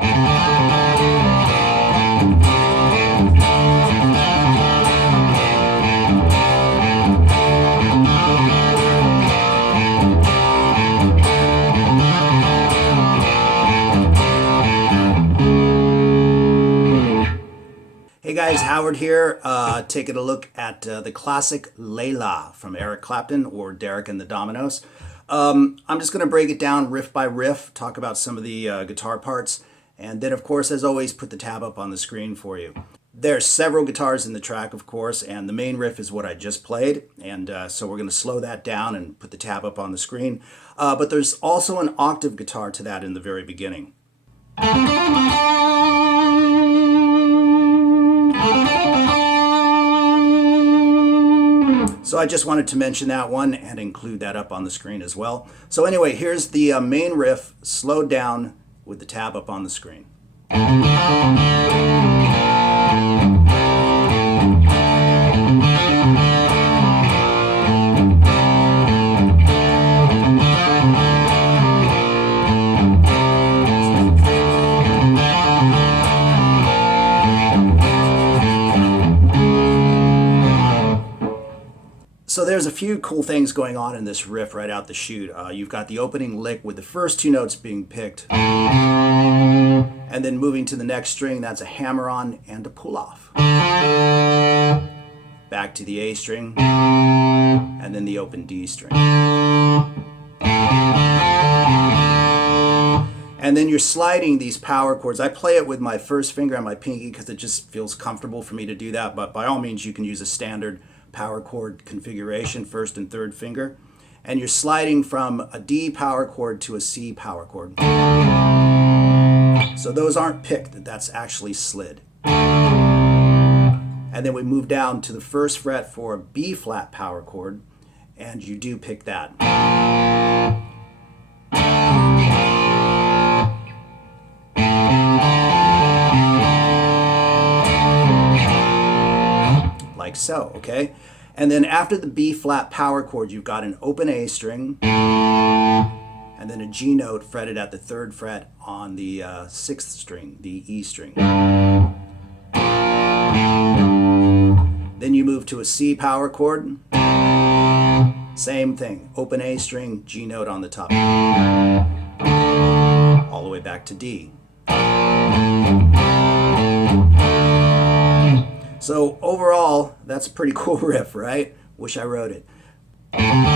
Hey guys, Howard here, taking a look at the classic Layla from Eric Clapton, or Derek and the Dominoes. I'm just going to break it down riff by riff, talk about some of the guitar parts, and then of course, as always, put the tab up on the screen for you. There's several guitars in the track, of course, and the main riff is what I just played, and so we're going to slow that down and put the tab up on the screen. But there's also an octave guitar to that in the very beginning. So I just wanted to mention that one and include that up on the screen as well. So anyway, here's the main riff slowed down with the tab up on the screen. So there's a few cool things going on in this riff right out the chute. You've got the opening lick with the first two notes being picked, and then moving to the next string, that's a hammer-on and a pull-off. Back to the A string, and then the open D string. And then you're sliding these power chords. I play it with my first finger on my pinky because it just feels comfortable for me to do that, but by all means you can use a standard power chord configuration, first and third finger, and you're sliding from a D power chord to a C power chord. So those aren't picked, that's actually slid. And then we move down to the first fret for a B flat power chord, and you do pick that. Like so, okay? And then after the B flat power chord, you've got an open A string, and then a G note fretted at the third fret on the sixth string, the E string. Then you move to a C power chord, same thing, open A string, G note on the top, all the way back to D. So overall, that's a pretty cool riff, right? Wish I wrote it. And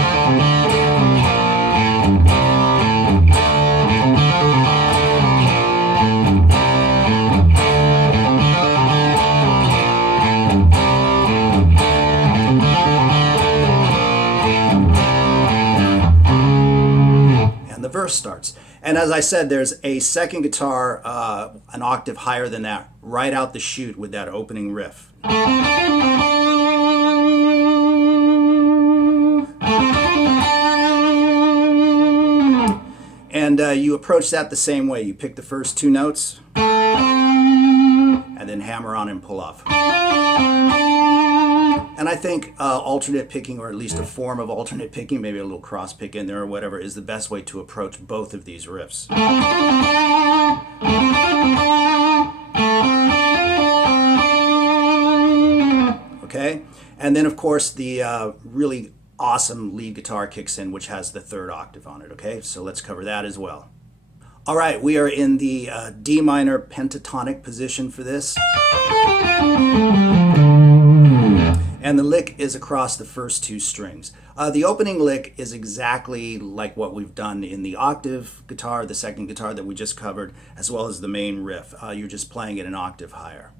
the verse starts. And as I said, there's a second guitar, an octave higher than that, right out the chute with that opening riff. And you approach that the same way. You pick the first two notes, and then hammer on and pull off. And I think alternate picking, or at least a form of alternate picking, maybe a little cross pick in there or whatever, is the best way to approach both of these riffs. Okay? And then, of course, the really awesome lead guitar kicks in, which has the third octave on it. Okay? So let's cover that as well. All right, we are in the D minor pentatonic position for this. And the lick is across the first two strings. The opening lick is exactly like what we've done in the octave guitar, the second guitar that we just covered, as well as the main riff. You're just playing it an octave higher.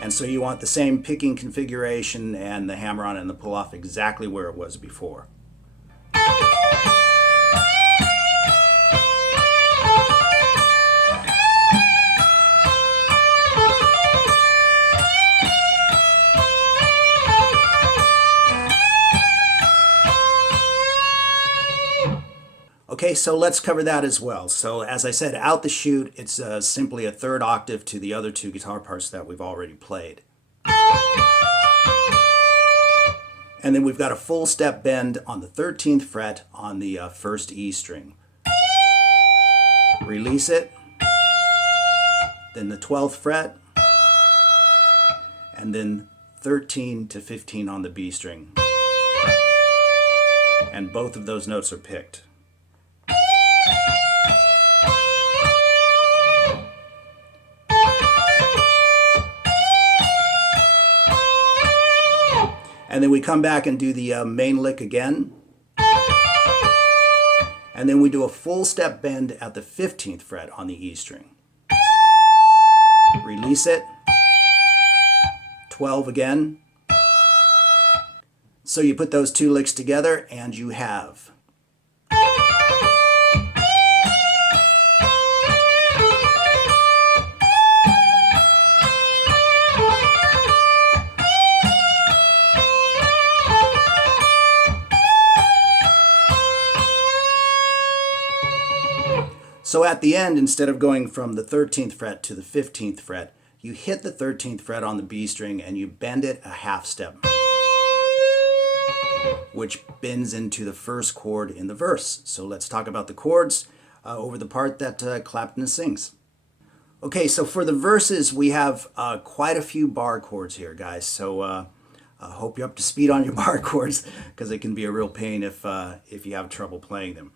And so you want the same picking configuration and the hammer-on and the pull-off exactly where it was before. Okay, so let's cover that as well. So as I said, out the chute, it's simply a third octave to the other two guitar parts that we've already played. And then we've got a full step bend on the 13th fret on the first E string. release it, then the 12th fret, and then 13 to 15 on the B string. And both of those notes are picked. And then we come back and do the main lick again. And then we do a full step bend at the 15th fret on the E string. Release it. 12 again. So you put those two licks together and you have. So at the end, instead of going from the 13th fret to the 15th fret, you hit the 13th fret on the B string and you bend it a half step, which bends into the first chord in the verse. So let's talk about the chords over the part that Clapton sings. Okay, so for the verses, we have quite a few bar chords here, guys. So I hope you're up to speed on your bar chords, because it can be a real pain if you have trouble playing them.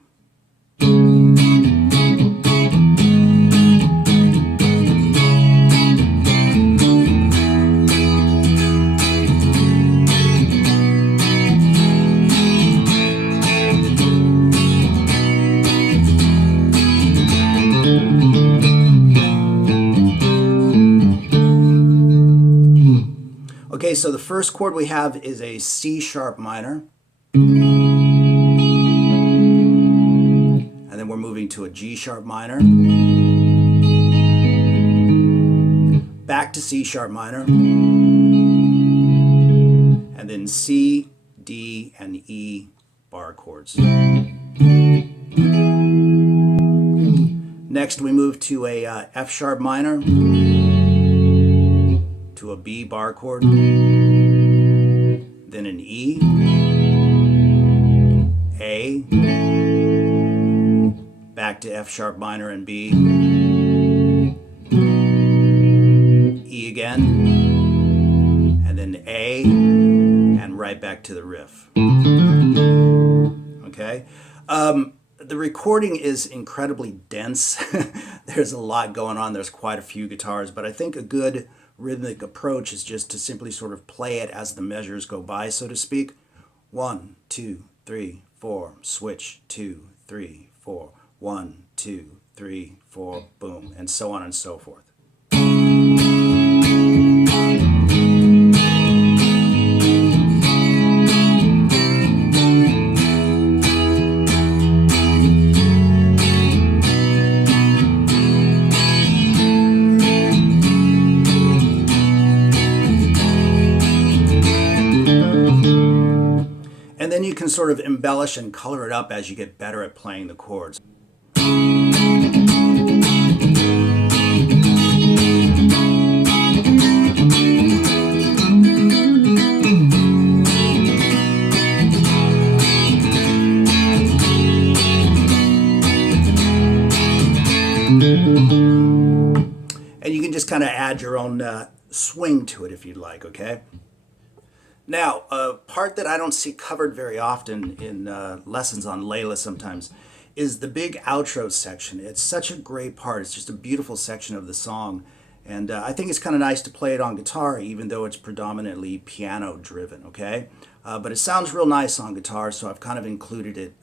Okay, so the first chord we have is a C sharp minor. And then we're moving to a G sharp minor. Back to C sharp minor. And then C, D, and E bar chords. Next we move to a F sharp minor, to a B bar chord, then an E, A, back to F sharp minor and B, E again, and then A, and right back to the riff. Okay? The recording is incredibly dense. There's a lot going on. There's quite a few guitars, but I think a good rhythmic approach is just to simply sort of play it as the measures go by, so to speak. 1, 2, 3, 4, switch, 2, 3, 4, 1, 2, 3, 4, boom, and so on and so forth. And then you can sort of embellish and color it up as you get better at playing the chords. And you can just kind of add your own swing to it if you'd like, okay? Now, a part that I don't see covered very often in lessons on Layla sometimes is the big outro section. It's such a great part. It's just a beautiful section of the song. And I think it's kind of nice to play it on guitar, even though it's predominantly piano driven, okay? But it sounds real nice on guitar, so I've kind of included it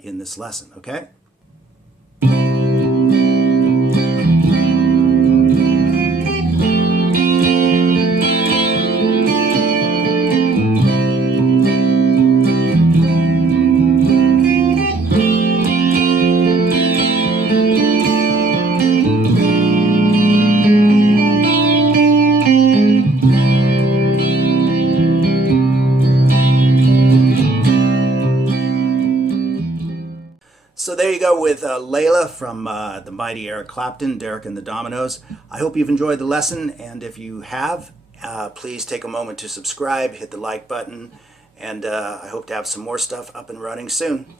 in this lesson, okay? So there you go with Layla from the mighty Eric Clapton, Derek and the Dominoes. I hope you've enjoyed the lesson, and if you have, please take a moment to subscribe, hit the like button, and I hope to have some more stuff up and running soon.